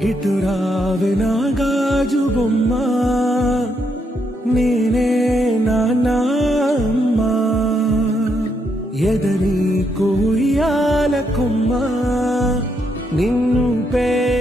ఇటురావే నా గాజు బొమ్మ, నేనే నాన్నమ్మ. ఎదరి కొయ్యాల కొమ్మ, నిన్ను పే